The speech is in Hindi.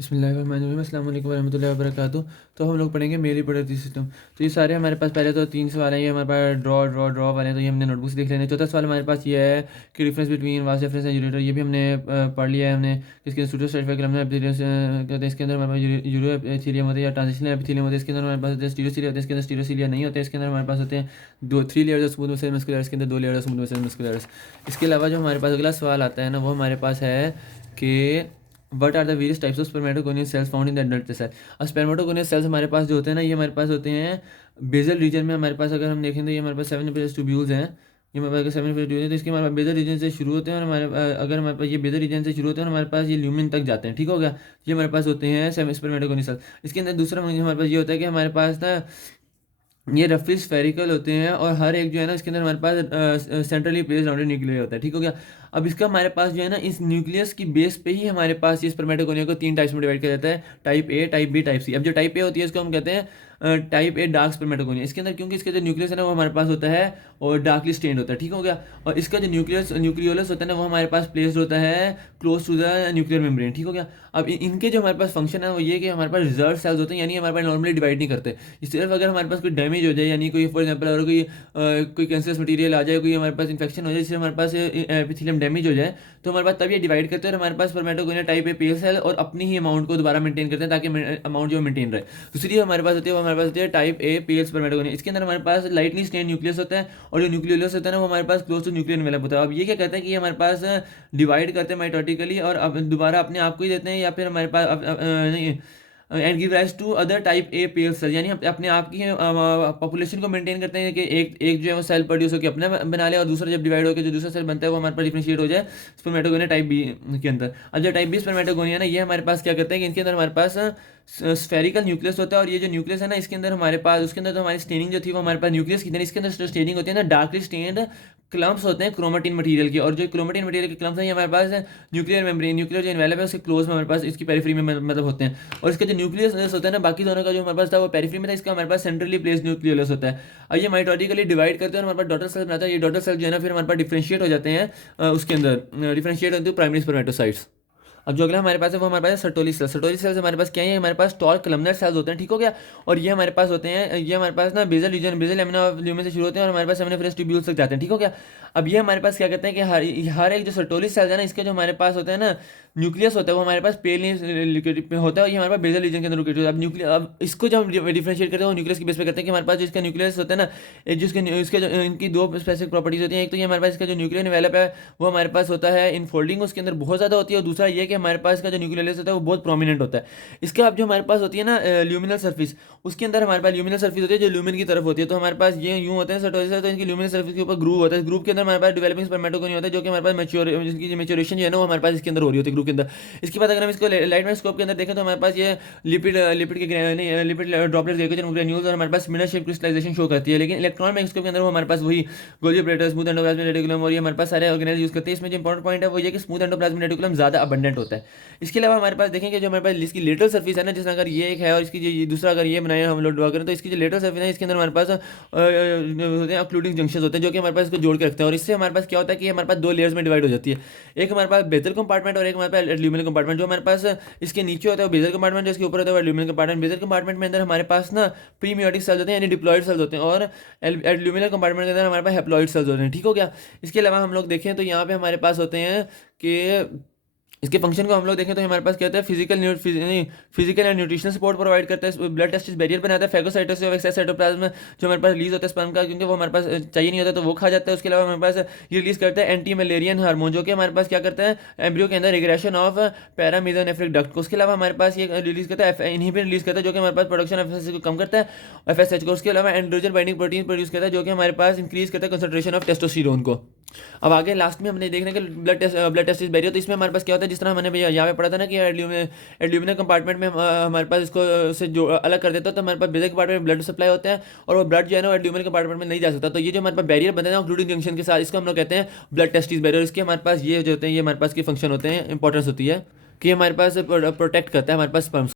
बिस्मिल्लाहिर्रहमानिर्रहीम, अस्सलाम वालेकुम रहमतुल्लाहि व बरकातुहू। तो हम लोग पढ़ेंगे मेल रिप्रोडक्टिव सिस्टम। तो ये सारे हमारे पास पहले तो 3 सवाल हैं। ये हमारे पास ड्रॉ वाले हैं, तो ये हमने नोटबुक से देख लेने। चौथा सवाल हमारे पास ये है कि difference between vast reference and ureter. ये भी हमने पढ़ लिया है हमने। इसके स्टूडियो सर्टिफाइड कलम कहते हैं। इसके अंदर हमारे पास यूरो एपिथेलियम होते हैं या ट्रांजिशनल एपिथेलियम होते हैं। इसके अंदर हमारे पास स्टीरियोसीलिया होते हैं, इसके अंदर स्टीरियोसीलिया नहीं होते। इसके अंदर हमारे पास होते हैं 3 layers of smooth muscle muscular, इसके अंदर 2 layers of smooth muscle muscular. इसके अलावा जो हमारे पास अगला सवाल आता है ना, वो हमारे पास है कि what are the various types of spermatogonial cells found in the adult cell. और स्पर्मेटोगोनियस सेल्स हमारे पास जो होते हैं ना, ये हमारे पास होते हैं बेजल रीजन में। हमारे पास अगर हम देखें तो ये हमारे पास 7 पेयर्स ट्यूब्यूल्स हैं। ये हमारे पास 7 पेयर्स ट्यूब्यूल्स हैं, तो इसके हमारे पास बेजल रीजन से शुरू होते हैं। और अगर हमारे पास ये बेजल रीजन से शुरू होते हैं और हमारे पास ये ल्यूमिन तक जाते हैं, ठीक हो गया। ये हमारे पास होते हैं स्पर्मेटोगोनियस सेल्स। इसके अंदर दूसरा हमारे पास ये होता है कि हमारे पास ना ये रफली स्फेरिकल होते हैं और हर एक जो है ना, इसके अंदर हमारे पास सेंट्रली प्लेस्ड राउंडेड न्यूक्लियर होता है, ठीक हो गया। अब इसका हमारे पास जो है ना, इस न्यूक्लियस की बेस पे ही हमारे पास ये स्पर्मेटोगोनिया को 3 टाइप्स में डिवाइड किया जाता है, type A, type B, type C. अब जो टाइप ए होती है इसको हम कहते हैं टाइप ए डार्क स्पर्मेटोगोनिया। इसके अंदर क्योंकि इसका जो न्यूक्लियस है ना, वो हमारे पास होता है और डार्कली स्टेन्ड होता है, ठीक हो गया। और इसका जो न्यूक्लियोलस होता है ना, वो हमारे पास प्लेस्ड होता है close to the nuclear membrane, ठीक हो गया। अब इनके जो हमारे पास फंक्शन है वो ये कि हमारे पास रिजर्व सेल्स होते हैं, यानी हमारे पास नॉर्मली डिवाइड नहीं करते। सिर्फ अगर हमारे पास कोई डैमेज हो जाए, यानी कोई फॉर एग्जांपल अगर कोई कैंसरस मटेरियल आ जाए, कोई हमारे पास इन्फेक्शन हो जाए, जिससे हमारे पास एपिथेलियम डैमेज हो जाए, तो हमारे पास तब ये डिवाइड करते हैं और हमारे पास spermatogonia type A pair cell और अपनी ही अमाउंट को दोबारा मेंटेन करते हैं, ताकि अमाउंट जो मेंटेन रहे। दूसरी हमारे पास होती है, वो हमारे पास होती है टाइप ए पेयर स्पर्मेटोगोनिया। इसके अंदर हमारे पास लाइटली स्टेन न्यूक्लियस होता है और जो न्यूक्लियोलस होता है ना, वो हमारे पास क्लोज टू न्यूक्लियर एनवेलप होता है। अब ये क्या कहते हैं कि ये हमारे पास डिवाइड करते हैं माइटोटिकली और अब दोबारा अपने आप को ही देते हैं, या फिर हमारे पास नहीं and give rise to other type A pair cell, यानी अपने आप की पॉपुलेशन को मेंटेन करते हैं कि एक एक जो है वो सेल प्रोड्यूस होकर अपना बना ले, और दूसरा जब डिवाइड होकर जो दूसरा सेल बनता है वो हमारे पास डिफरेंशिएट हो जाए स्पर्मेटोगोनिया टाइप बी के अंदर। अब जो टाइप बी स्पर्मेटोगोनिया ना, ये हमारे पास क्या करते हैं कि इनके अंदर हमारे पास स्फेरिकल न्यूक्लियस होता है। और ये जो न्यूक्लियस है ना, इसके अंदर हमारे पास उसके अंदर तो हमारी स्टेनिंग जो थी वो हमारे पास न्यूक्लियस की थी, इसके अंदर जो स्टेनिंग होती है ना, डार्कली स्टेन्ड क्लम्प्स होते हैं क्रोमेटिन मटेरियल के। और जो क्रोमेटिन मटेरियल के क्लम्प्स हैं, ये हमारे पास न्यूक्लियर मेम्ब्रेन, न्यूक्लियर जो एनवेलप है उसके क्लोज में हमारे पास इसकी पेरिफेरी में मतलब होते हैं। और इसका जो न्यूक्लियस होता है ना, बाकी दोनों का जो हमारे पास था वो पेरिफेरी में था, इसका हमारे पास सेंट्रली प्लेस्ड न्यूक्लियस होता है। और ये माइटोटिकली डिवाइड करते हैं और हमारे पास डॉटर सेल बनाता है। ये डॉटर सेल जो है ना, फिर हमारे पास डिफरेंशिएट हो जाते हैं उसके अंदर डिफरेंशिएट होते हैं प्राइमरी स्पर्मेटोसाइट्स। अब जो अगला हमारे पास है वो हमारे पास है सर्टोली सेल्स। सर्टोली सेल्स हमारे पास क्या है, हमारे पास टॉल कलमनर सेल्स होते हैं, ठीक हो गया। और ये हमारे पास होते हैं, ये हमारे पास ना basal region, basal lamina lumen से शुरू होते हैं और हमारे पास सेमिनिफरस ट्यूब्यूल्स तक जाते हैं, ठीक हो गया। अब ये हमारे पास क्या कहते हैं कि हर एक जो सर्टोली सेल्स है ना, इसके जो हमारे पास होता है ना न्यूक्लियस होता है, वो हमारे पास पेल में होता है और ये हमारे पास बेजल रीजन के अंदर लोकेटेड होता है। अब न्यूक्लियस, अब इसको जब हम डिफरेंशिएट करते हैं वो न्यूक्लियस की बेस पे करते हैं कि हमारे पास जो इसका न्यूक्लियस होता है ना, एक जिसके इसके जो इनकी 2 स्पेसिफिक प्रॉपर्टीज होती हैं। एक तो ये हमारे पास इसका जो न्यूक्लियर एनवेलप है वो हमारे पास होता है इन फोल्डिंग, उसके अंदर बहुत ज़्यादा होती है। और दूसरा ये कि हमारे पास इसका जो न्यूक्लियस होता है वो बहुत प्रोमिनेंट होता है। इसके अब जो हमारे पास होती है ना ल्यूमिनल सर्फिस, उसके अंदर हमारे पास ल्यूमिनल सर्फिस होती है जो ल्यूमिन की तरफ होती है। तो हमारे पास ये यूँ होते हैं सर्टोसिस, तो इनकी ल्यूमिनल सर्फिस के ऊपर ग्रूव होता है। ग्रूव के अंदर हमारे पास डेवलपिंग स्पर्मेटोगोनिया होता है, जो कि हमारे पास मैच्योर, जिसकी मैच्योरेशन जो है ना वो हमारे पास इसके अंदर हो रही होती है ग्रूव के अंदर। इसके बाद अगर हम इसको लाइट माइक्रोस्कोप के अंदर देखें तो हमारे पास ये lipid lipid droplet glycogen granules और हमारे पास स्पिनर शेप क्रिस्टलाइजेशन शो करती है। लेकिन इलेक्ट्रॉन माइक्रोस्कोप के अंदर वो हमारे पास वही Golgi operator, smooth endoplasmic reticulum और ये हमारे पास सारे ऑर्गेनाइज यूज करते हैं। इसमें जो इंपॉर्टेंट पॉइंट है वो ये कि स्मूथ एंडोप्लाज्मिक रेटिकुलम ज़्यादा अबंडेंट होता है। इसके अलावा हमारे पास देखेंगे जो हमारे पास इसकी लेटरल सर्फिस है ना, जैसे अगर ये एक है और इसकी जो दूसरा अगर ये बनाए हम लोग ड्रॉ करें, तो इसकी जो लेटरल सर्फिस है इसके अंदर हमारे पास होते हैं ऑक्लूडिंग जंक्शंस होते हैं, जो कि हमारे पास इसको जोड़ के रखते हैं। और इससे हमारे पास क्या होता है कि हमारे पास 2 लेयर्स में डिवाइड हो जाती है। एक हमारे पास बेजल कंपार्टमेंट और एक हमारे पास एल्यूमिनियम कंपार्टमेंट। जो हमारे पास इसके नीचे होता है वो बेजल कंपार्टमेंट, जो इसके ऊपर होता है वो एल्यूमिनियम कंपार्टमेंट। बेजल कंपार्टमेंट में अंदर हमारे पास ना प्रीमियोटिक सेल्स होते हैं, यानी डिप्लॉयड सेल्स होते हैं, और एल्यूमिनियम कंपार्टमेंट के अंदर हमारे पास हैप्लॉइड सेल्स होते हैं, ठीक हो गया। इसके अलावा हम लोग देखें तो यहाँ पे हमारे पास होते हैं कि इसके फंक्शन को हम लोग देखें तो हमारे पास क्या होता है, physical and nutritional support provide करता है, ब्लड टेस्टिस बैरियर बनाता है, फैगोसाइटोसिस और एक्सेस साइटोप्लाज्म जो हमारे पास रिलीज होता है स्पर्म का, क्योंकि वो हमारे पास चाहिए नहीं होता तो वो खा जाता है। उसके अलावा हमारे पास ये रिलीज करता है एंटी मलेरियन हार्मोन, जो कि हमारे पास क्या करता है एम्ब्रियो के अंदर रिग्रेशन ऑफ पैरामीजोनेफ्रिक डक्ट को। उसके अलावा हमारे पास ये रिलीज करता है इनहिबिन रिलीज करता है, जो कि हमारे पास प्रोडक्शन एफएसएच को कम करता है, एफएसएच को। उसके अलावा एंड्रोजन बाइंडिंग प्रोटीन प्रोड्यूस करता है, जो कि हमारे पास इंक्रीज करता है कंसंट्रेशन ऑफ टेस्टोस्टेरोन को। अब आगे लास्ट में हमने देखने के ब्लड टेस्ट बैरियर, तो इसमें हमारे पास क्या होता है, जिस तरह मैंने भैया यहाँ पे पढ़ा था ना कि एल्यूमिनियम कंपार्टमेंट में हमारे पास इसको से जो अलग कर देता है, तो हमारे पास बेसिक कंपार्टमेंट में ब्लड सप्लाई होता है और वो ब्लड जो है ना एल्यूमिनियम कंपार्टमेंट में नहीं जा सकता। तो ये जो हमारे पास बैरियर बनता है ना ऑक्लूडिंग जंक्शन के साथ, इसको हम लोग कहते हैं ब्लड टेस्टिस बैरियर। इसके हमारे पास ये जो होते हैं, ये हमारे पास के फंक्शन होते हैं, इंपॉर्टेंस होती है कि हमारे पास प्रोटेक्ट करता है हमारे पास स्पर्म्स